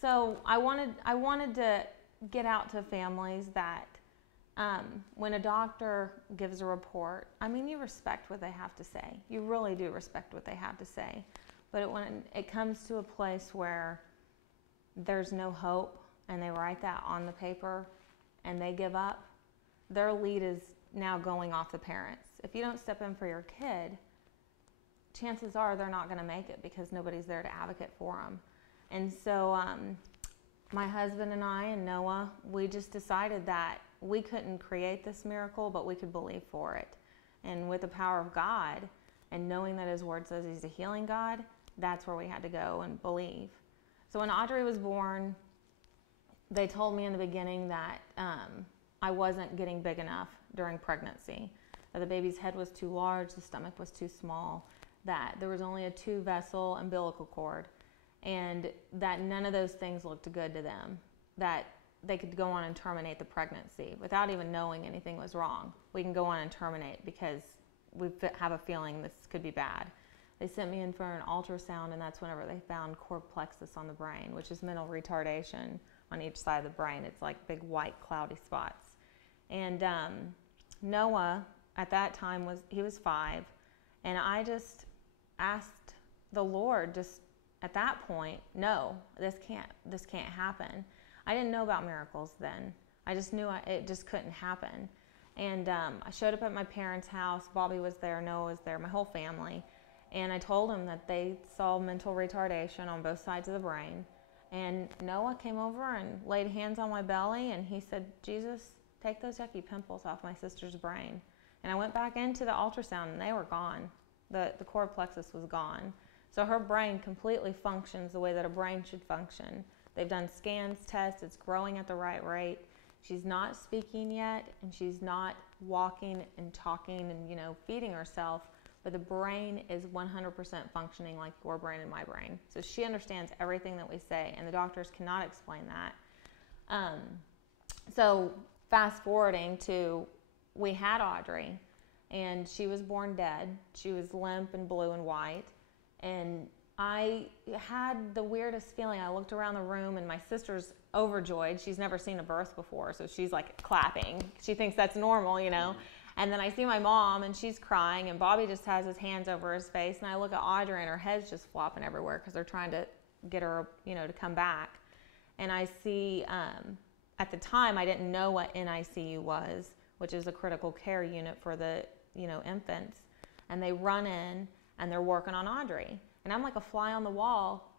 So I wanted to get out to families that when a doctor gives a report, I mean, you respect what they have to say. You really do respect what they have to say. But when it comes to a place where there's no hope and they write that on the paper and they give up, their lead is now going off the parents. If you don't step in for your kid, chances are they're not going to make it because nobody's there to advocate for them. And so my husband and I and Noah, we just decided that we couldn't create this miracle, but we could believe for it. And with the power of God and knowing that His Word says He's a healing God, that's where we had to go and believe. So when Audrey was born, they told me in the beginning that I wasn't getting big enough during pregnancy, that the baby's head was too large, the stomach was too small, that there was only a 2-vessel umbilical cord, and that none of those things looked good to them, that they could go on and terminate the pregnancy without even knowing anything was wrong. We can go on and terminate because we have a feeling this could be bad. They sent me in for an ultrasound, and that's whenever they found cord plexus on the brain, which is mental retardation on each side of the brain. It's like big white cloudy spots. And Noah at that time he was 5, and I just asked the Lord just at that point, no, this can't happen. I didn't know about miracles then. I just knew it just couldn't happen. And I showed up at my parents' house. Bobby was there, Noah was there, my whole family. And I told them that they saw mental retardation on both sides of the brain. And Noah came over and laid hands on my belly, and he said, Jesus, take those yucky pimples off my sister's brain. And I went back into the ultrasound, and they were gone. The cord plexus was gone. So her brain completely functions the way that a brain should function. They've done scans, tests, it's growing at the right rate. She's not speaking yet, and she's not walking and talking and, feeding herself, but the brain is 100% functioning like your brain and my brain. So she understands everything that we say, and the doctors cannot explain that. So fast forwarding to, we had Audrey, and she was born dead. She was limp and blue and white, and I had the weirdest feeling. I looked around the room, and my sister's overjoyed. She's never seen a birth before, so she's like clapping. She thinks that's normal, And then I see my mom, and she's crying, and Bobby just has his hands over his face, and I look at Audrey, and her head's just flopping everywhere because they're trying to get her, to come back. And I see, at the time, I didn't know what NICU was, which is a critical care unit for the, infants. And they run in, and they're working on Audrey. And I'm like a fly on the wall,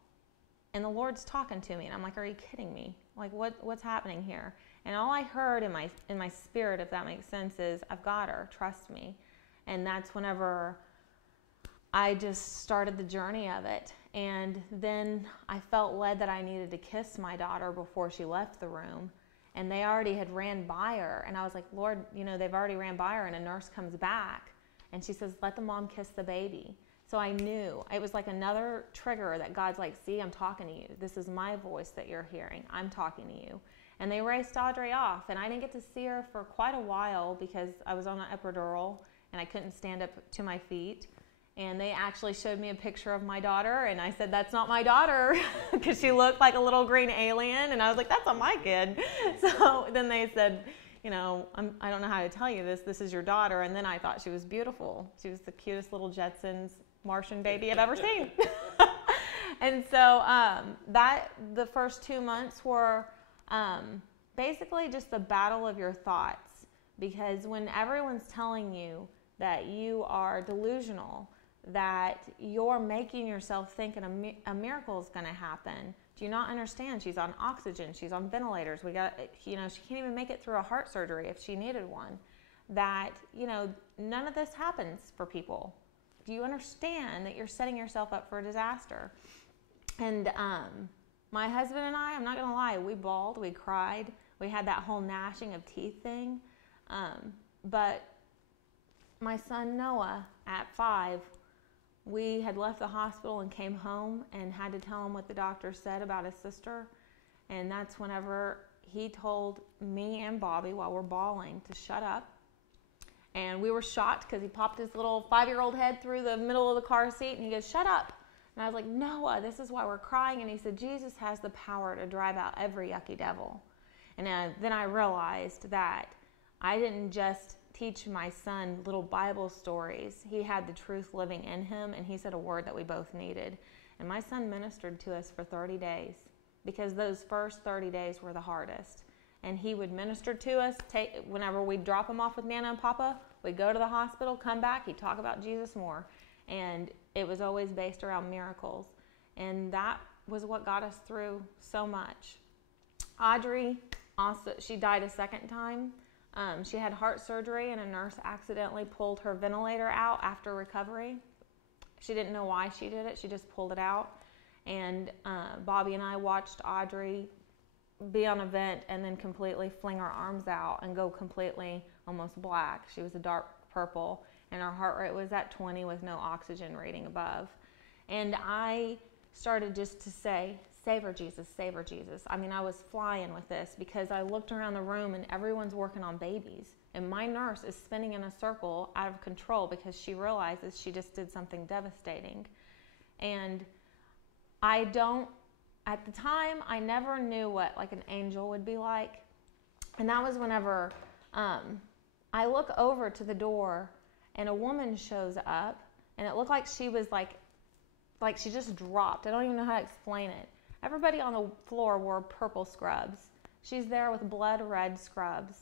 and the Lord's talking to me, and I'm like, are you kidding me? Like, what's happening here? And all I heard in my spirit, if that makes sense, is, I've got her, trust me. And that's whenever I just started the journey of it. And then I felt led that I needed to kiss my daughter before she left the room. And they already had ran by her. And I was like, Lord, they've already ran by her, and a nurse comes back. And she says, let the mom kiss the baby. So I knew. It was like another trigger that God's like, see, I'm talking to you. This is my voice that you're hearing. I'm talking to you. And they raced Audrey off, and I didn't get to see her for quite a while because I was on an epidural, and I couldn't stand up to my feet. And they actually showed me a picture of my daughter, and I said, that's not my daughter, because she looked like a little green alien, and I was like, that's not my kid. So then they said, I don't know how to tell you this is your daughter. And then I thought she was beautiful. She was the cutest little Jetsons Martian baby I've ever seen. And so the first 2 months were basically just the battle of your thoughts, because when everyone's telling you that you are delusional, that you're making yourself think a miracle is going to happen. Do you not understand? She's on oxygen. She's on ventilators. She can't even make it through a heart surgery if she needed one. That, none of this happens for people. Do you understand that you're setting yourself up for a disaster? And my husband and I'm not going to lie, we bawled, we cried. We had that whole gnashing of teeth thing. But my son Noah, at 5, we had left the hospital and came home and had to tell him what the doctor said about his sister. And that's whenever he told me and Bobby, while we're bawling, to shut up. And we were shocked because he popped his little 5-year-old head through the middle of the car seat, and he goes, shut up. And I was like, Noah, this is why we're crying. And he said, Jesus has the power to drive out every yucky devil. And then I realized that I didn't just teach my son little Bible stories. He had the truth living in him, and he said a word that we both needed. And my son ministered to us for 30 days because those first 30 days were the hardest. And he would minister to us. Whenever we'd drop him off with Nana and Papa, we'd go to the hospital, come back, he'd talk about Jesus more. And it was always based around miracles. And that was what got us through so much. Audrey, also, she died a second time. She had heart surgery, and a nurse accidentally pulled her ventilator out after recovery. She didn't know why she did it. She just pulled it out. And Bobby and I watched Audrey be on a vent and then completely fling her arms out and go completely almost black. She was a dark purple, and her heart rate was at 20 with no oxygen reading above. And I started just to say, save her, Jesus, save her, Jesus. I mean, I was flying with this because I looked around the room and everyone's working on babies. And my nurse is spinning in a circle out of control because she realizes she just did something devastating. And at the time, I never knew what like an angel would be like. And that was whenever I look over to the door and a woman shows up, and it looked like she was like she just dropped. I don't even know how to explain it. Everybody on the floor wore purple scrubs. She's there with blood red scrubs.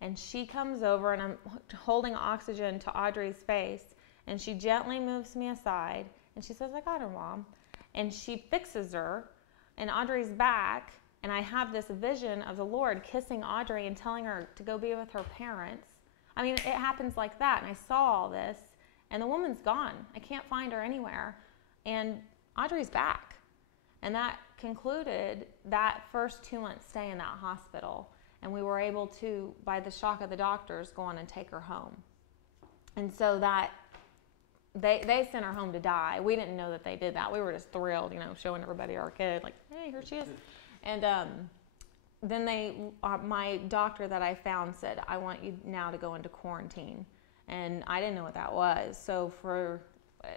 And she comes over, and I'm holding oxygen to Audrey's face, and she gently moves me aside, and she says, I got her, Mom. And she fixes her, and Audrey's back, and I have this vision of the Lord kissing Audrey and telling her to go be with her parents. I mean, it happens like that, and I saw all this, and the woman's gone. I can't find her anywhere, and Audrey's back. And that concluded that first 2-month stay in that hospital, and we were able to, by the shock of the doctors, go on and take her home. And so that they sent her home to die. We didn't know that they did that. We were just thrilled, showing everybody our kid, like, hey, here she is. And then my doctor that I found said, I want you now to go into quarantine. And I didn't know what that was. So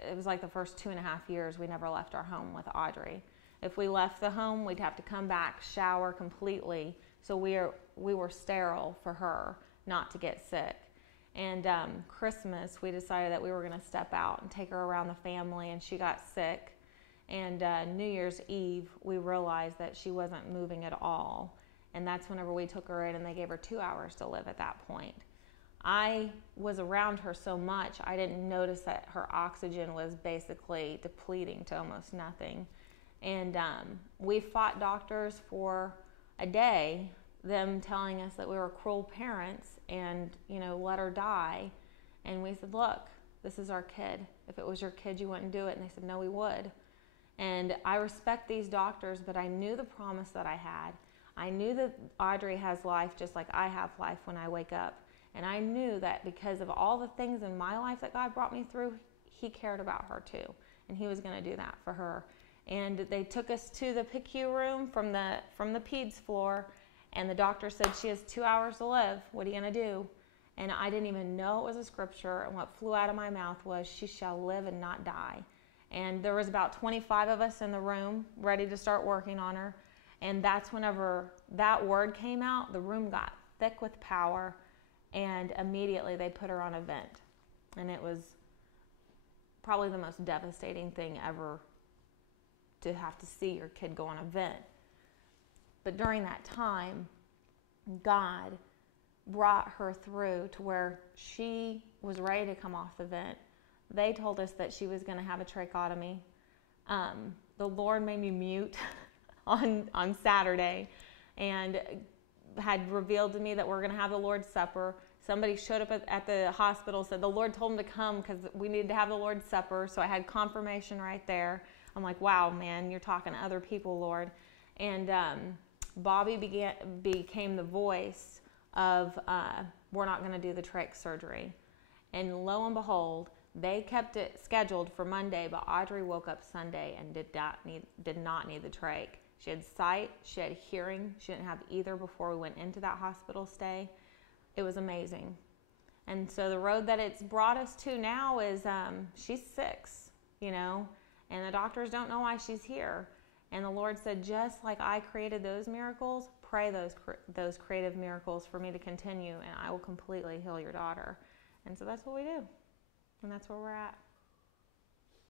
it was like the first 2.5 years, we never left our home with Audrey. If we left the home, we'd have to come back, shower completely. So we were sterile for her not to get sick. And Christmas, we decided that we were going to step out and take her around the family, and she got sick. And New Year's Eve, we realized that she wasn't moving at all. And that's whenever we took her in, and they gave her 2 hours to live at that point. I was around her so much, I didn't notice that her oxygen was basically depleting to almost nothing. And we fought doctors for a day, them telling us that we were cruel parents and, let her die. And we said, look, this is our kid. If it was your kid, you wouldn't do it. And they said, no, we would. And I respect these doctors, but I knew the promise that I had. I knew that Audrey has life just like I have life when I wake up. And I knew that because of all the things in my life that God brought me through, He cared about her too. And He was going to do that for her. And they took us to the PICU room from the peds floor, and the doctor said, she has 2 hours to live. What are you going to do? And I didn't even know it was a scripture, and what flew out of my mouth was, she shall live and not die. And there was about 25 of us in the room ready to start working on her. And that's whenever that word came out, the room got thick with power, and immediately they put her on a vent. And it was probably the most devastating thing ever to have to see your kid go on a vent. But during that time, God brought her through to where she was ready to come off the vent. They told us that she was going to have a tracheotomy. The Lord made me mute on Saturday and had revealed to me that we're going to have the Lord's Supper. Somebody showed up at the hospital, said the Lord told him to come because we needed to have the Lord's Supper. So I had confirmation right there. I'm like, wow, man, you're talking to other people, Lord. And Bobby became the voice of, we're not going to do the trach surgery. And lo and behold, they kept it scheduled for Monday, but Audrey woke up Sunday and did not need the trach. She had sight, she had hearing. She didn't have either before we went into that hospital stay. It was amazing. And so the road that it's brought us to now is she's 6, and the doctors don't know why she's here. And the Lord said, just like I created those miracles, pray those creative miracles for me to continue, and I will completely heal your daughter. And so that's what we do, and that's where we're at.